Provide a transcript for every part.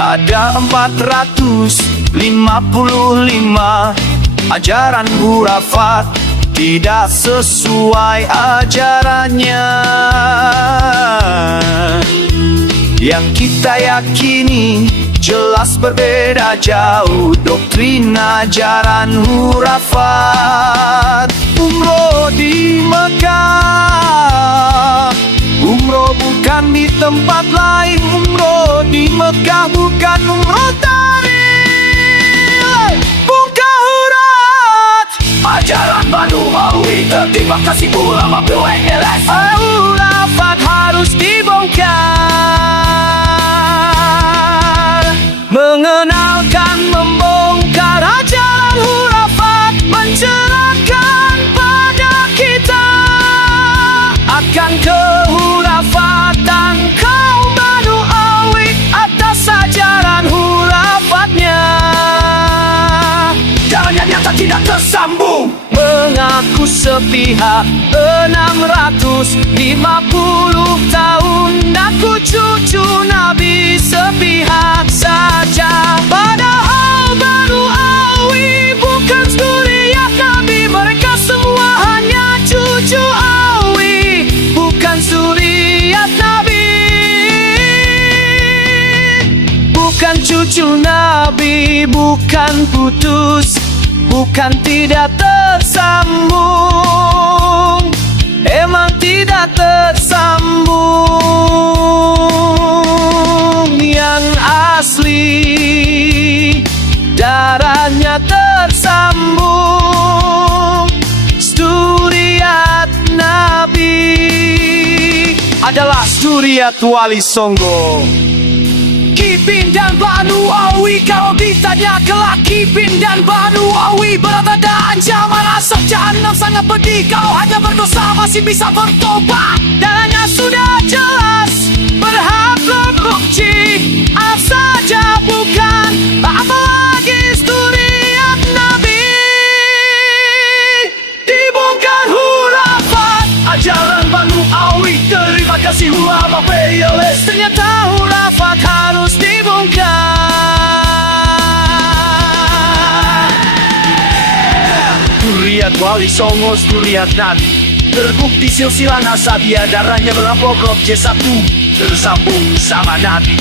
Ada 455 ajaran hurafat tidak sesuai ajarannya. Yang kita yakini jelas berbeda jauh doktrin ajaran hurafat. Umroh di Mekah, umroh bukan di tempat lain. Umroh di Mekah bukan umroh tarikh. Bongkar hurat ajaran Banu Umayyah, tertimpa kasih ulama PWLS. Hurafat harus dibongkar. Mengenalkan, membongkar ajaran hurafat, mencerahkan pada kita akan kehurafatan kaum Banu Umayyah atas ajaran hurafatnya. Dan yang nyata tidak tersambung, mengaku sepihak 650 tahun, aku cucu Nabi sepihak saja. Padahal Banu Umayyah bukan zuriat Nabi, mereka semua hanya cucu Umayyah, bukan zuriat Nabi, bukan cucu Nabi, bukan putus, bukan tidak tersambung, emang tidak tersambung. Yang asli darahnya tersambung, zuriat Nabi adalah zuriat Wali Songo. Kipin dan Banu Umayyah, kalau ditanya kelak Kipin dan Banu Umayyah berada ancaman asap jahanam sangat pedih. Kalau hanya berdosa masih bisa bertobat, dan hanya sudah jelas berhak korupsi. Arab saja bukan, apalagi zuriat Nabi. Dibongkar hurafat ajaran Banu Umayyah, terima kasih ulama PWLS. Ternyata hurafat harus dibongkar. Zuriat Wali Songo, zuriat Nabi, terbukti silsilah nasabiyah, darahnya melampau Rob J1, tersambung sama Nabi.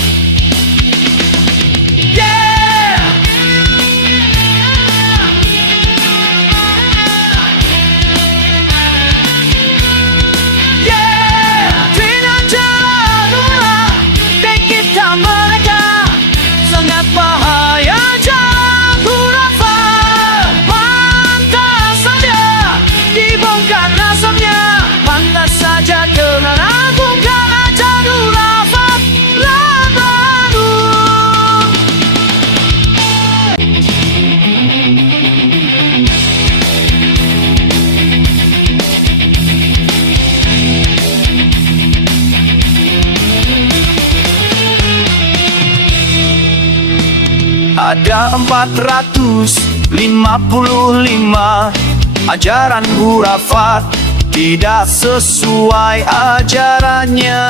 Dengan jalan Allah dan kita mereka sangat bahaya. Jalan hurafat pantas saja dibongkar nasabnya, pantas saja karena bongkar ajaran hurafat baru. Ada 455 ajaran hurafat tidak sesuai ajarannya.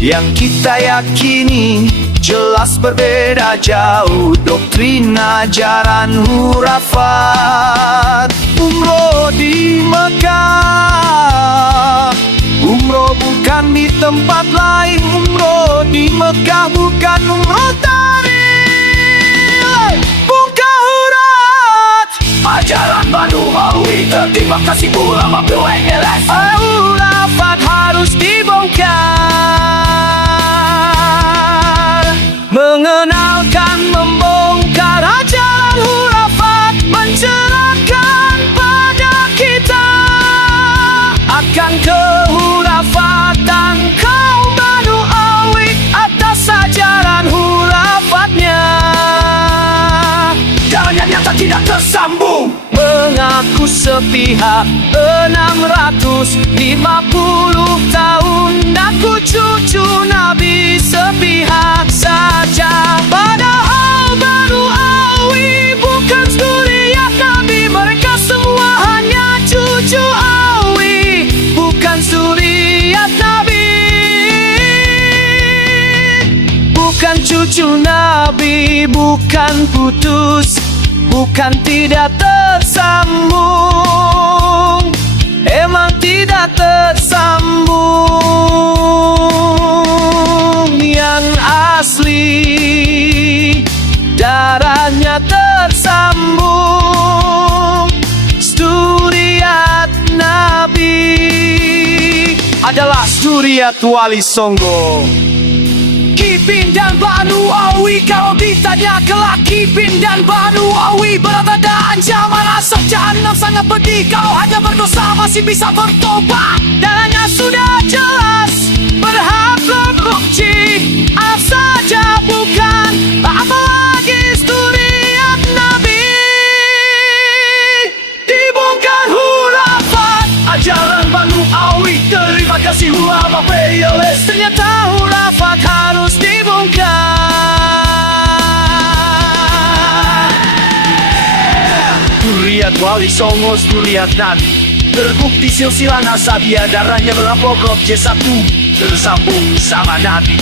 Yang kita yakini jelas berbeda jauh doktrin ajaran hurafat. Umroh di Mekah, umroh bukan di tempat lain. Umroh di Mekah bukan umroh tarikh. Bongkar hurat ajaran Banu Umayyah, tertimpa kasih ulama PWLS. Hurafat harus dibongkar. Mengenalkan, membongkar ajaran hurafat, mencerahkan pada kita akan kehurafatan kaum Banu Umayyah atas ajaran hurafatnya. Dan yang nyata tidak tersambung, mengaku sepihak 650 tahun, aku cucu Nabi sepihak saja. Padahal Banu Umayyah bukan zuriat Nabi, mereka semua hanya cucu Umayyah, bukan zuriat Nabi, bukan putus, bukan tidak tersambung, emang tidak tersambung. Yang asli darahnya tersambung, Sturiat Nabi adalah Sturiat Wali Songo. Kipin dan Banu Awi, kalau ditanya kelak Kipin dan Banu Awi berada ancaman asap jahanam sangat pedih. Kalau hanya berdosa masih bisa bertobat, darahnya sudah jelas berhak berfungsi. Arab saja bukan, apalagi Sturiat Nabi. Dibongkar hurafat ajaran Banu Awi, terima kasih ulama PLS. Ternyata hurafat harus dibongkar. Sturiat Wali Songo, Sturiat Nabi, terbukti silsilah nasabiyah, darahnya berapokok J1 tersambung sama Nabi.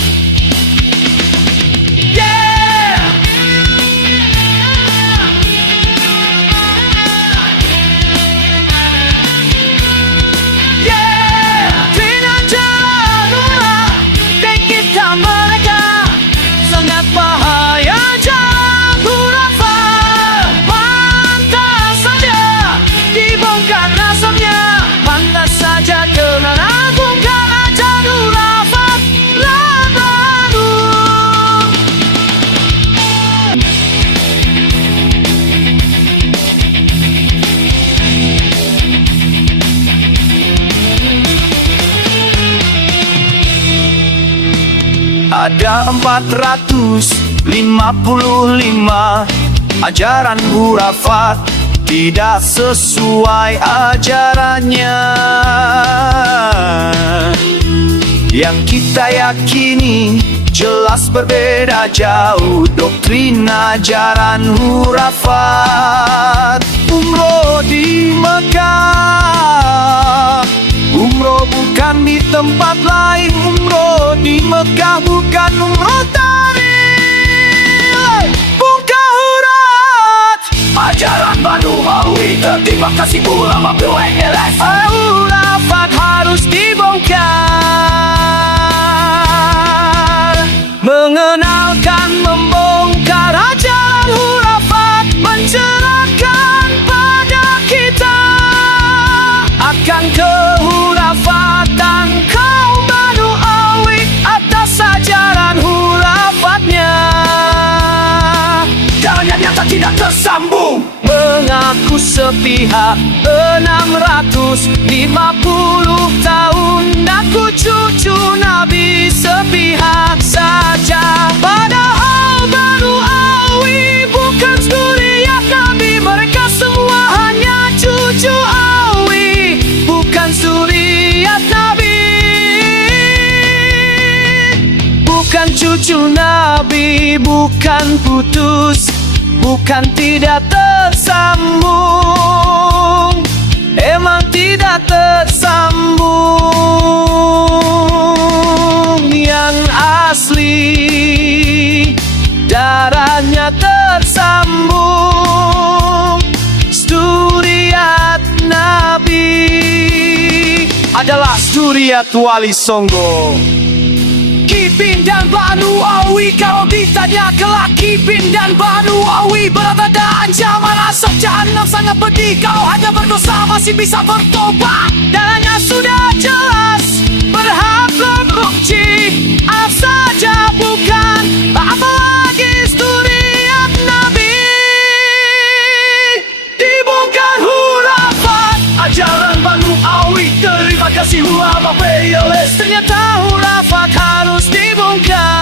Ada 455 ajaran hurafat tidak sesuai ajarannya. Yang kita yakini jelas berbeda jauh doktrin ajaran hurafat. Umroh di Mekah, umroh bukan di tempat lain. Umroh di Mekah bukan umroh tarikh. Bongkar hurat ajaran Banu Awi, terima kasih ulama PLS. Hurafat harus dibongkar. Mengenalkan, membongkar ajaran hurafat, mencerahkan pada kita akan kehurafatan kaum Banu Awi atas ajaran hurafatnya. Darahnya nyata tidak tersambung, mengaku sepihak 650 tahun. Aku cucu Nabi sepihak saja, padahal Banu Awi bukan Sturiat Nabi. Mereka semua hanya cucu Awi, bukan Sturiat Nabi. Bukan cucu Nabi, bukan putus, bukan tidak tersambung, emang tidak tersambung. Yang asli darahnya tersambung, Sturiat Nabi adalah Sturiat Wali Songo. Kipin dan Banu Awi, kalau ditanya kelak Kipin dan Banu Awi berada ancaman asap jahanam sangat pedih. Kalau hanya berdosa masih bisa bertobat, darahnya sudah jelas berhak berfungsi. Arab saja bukan, apalagi Sturiat Nabi. Dibongkar hurafat ajaran Banu Awi, terima kasih ulama PLS. Ternyata hurafat harus dibongkar.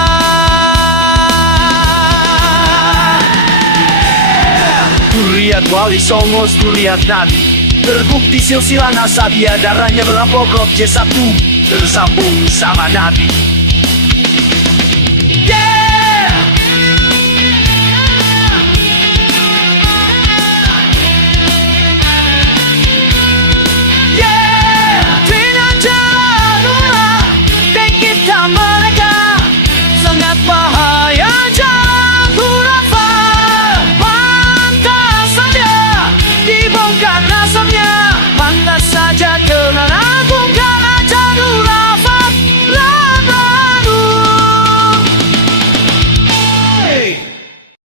Sturiat Wali Songo, Sturiat Nabi, terbukti silsilah nasabiyah, darahnya berapokok J1 tersambung sama Nabi.